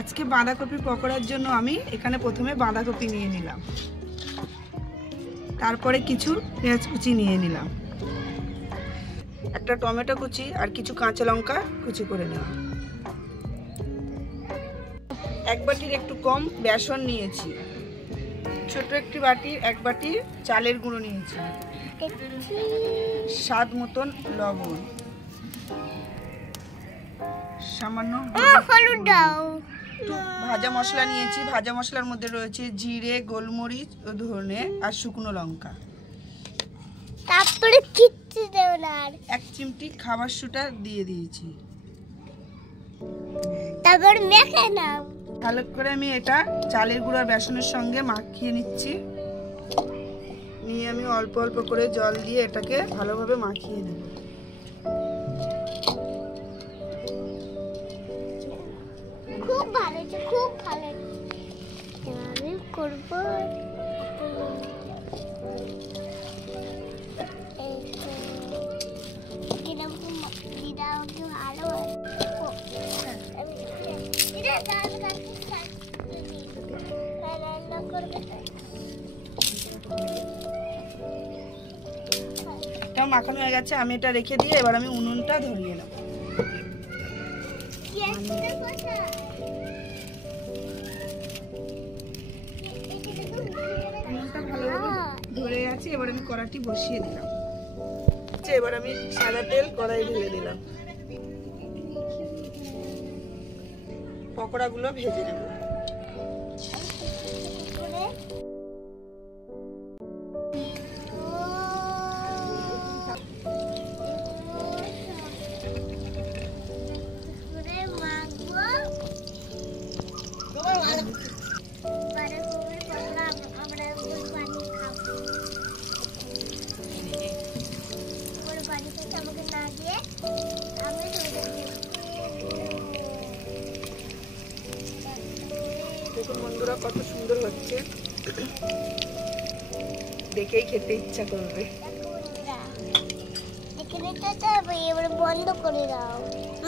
আজকে বাঁধাকপি পকোড়ার জন্য আমি এখানে প্রথমে বাঁধাকপি নিয়ে নিলাম, তারপরে কিছু পেঁয়াজ কুচি নিয়ে নিলাম, একটা টমেটো কুচি আর কিছু কাঁচা লঙ্কা কুচি করে নেওয়া। এক বাটির একটু কম বেসন নিয়েছি, ছোট একটি বাটির এক বাটি চালের গুঁড়ো নিয়েছি, স্বাদ মতন লবণ, সামান্য হলুদ দাও, ভাজা মশলা নিয়েছি। ভাজা মশলার মধ্যে রয়েছে জিরে, গোলমরিচ, ধনে আর শুকনো লঙ্কা। তারপরে কিচ্ছু দেব না, আর এক চিমটি খাবার সোডা দিয়ে দিয়েছি। তারপর মেখে নাও। ভালো করে আমি এটা চালের গুঁড়ো আর বেসনের সঙ্গে মাখিয়ে নিচ্ছি। নিয়ে আমি অল্প অল্প করে জল দিয়ে এটাকে ভালোভাবে মাখিয়ে নেব। খুব ভালো, খুব ভালো। আমি করব এটা মাখানো হয়ে গেছে, আমি এটা রেখে দিয়ে এবার আমি উনুনটা ধরিয়ে নেব। উনুনটা ভালোভাবে ধরে গেছে, এবার আমি কড়াইটি বসিয়ে দিলাম। এবার আমি সাদা তেল কড়াই ঢেলে দিলাম, পকোড়াগুলো ভেজে নেব। দেখুন বন্ধুরা কত সুন্দর হচ্ছে, দেখেই খেতে ইচ্ছা করবে। বন্ধ করে দাও,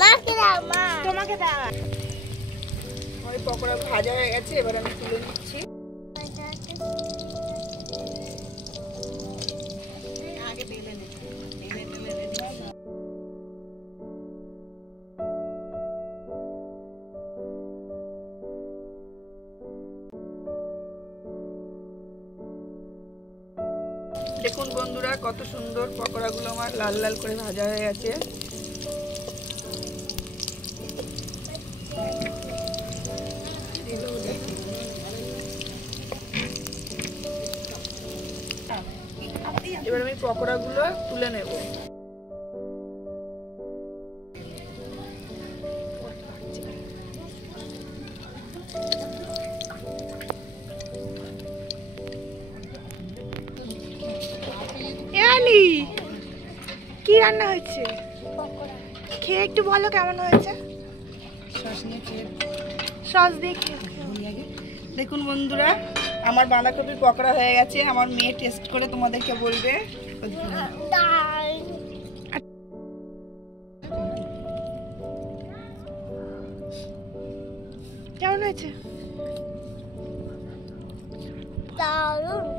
মাকে দাও, মা তোমাকে দাও। আমার পকোড়া ভাজা হয়ে গেছে, এবার আমি তুলে নিচ্ছি। আগে বেলে নেব, দেখুন বন্ধুরা কত সুন্দর পকোড়াগুলো আমার লাল লাল করে ভাজা হয়ে গেছে। এবার আমি পকোড়াগুলো তুলে নেব। কি রান্না হয়েছে? খেয়ে একটু বলো কেমন হয়েছে। সস দিয়ে দেখুন বন্ধুরা আমার বাঁধাকপির পকোড়া হয়ে গেছে, আমার মেয়ে টেস্ট করে তোমাদেরকে বলবে কেমন হয়েছে। দারুণ।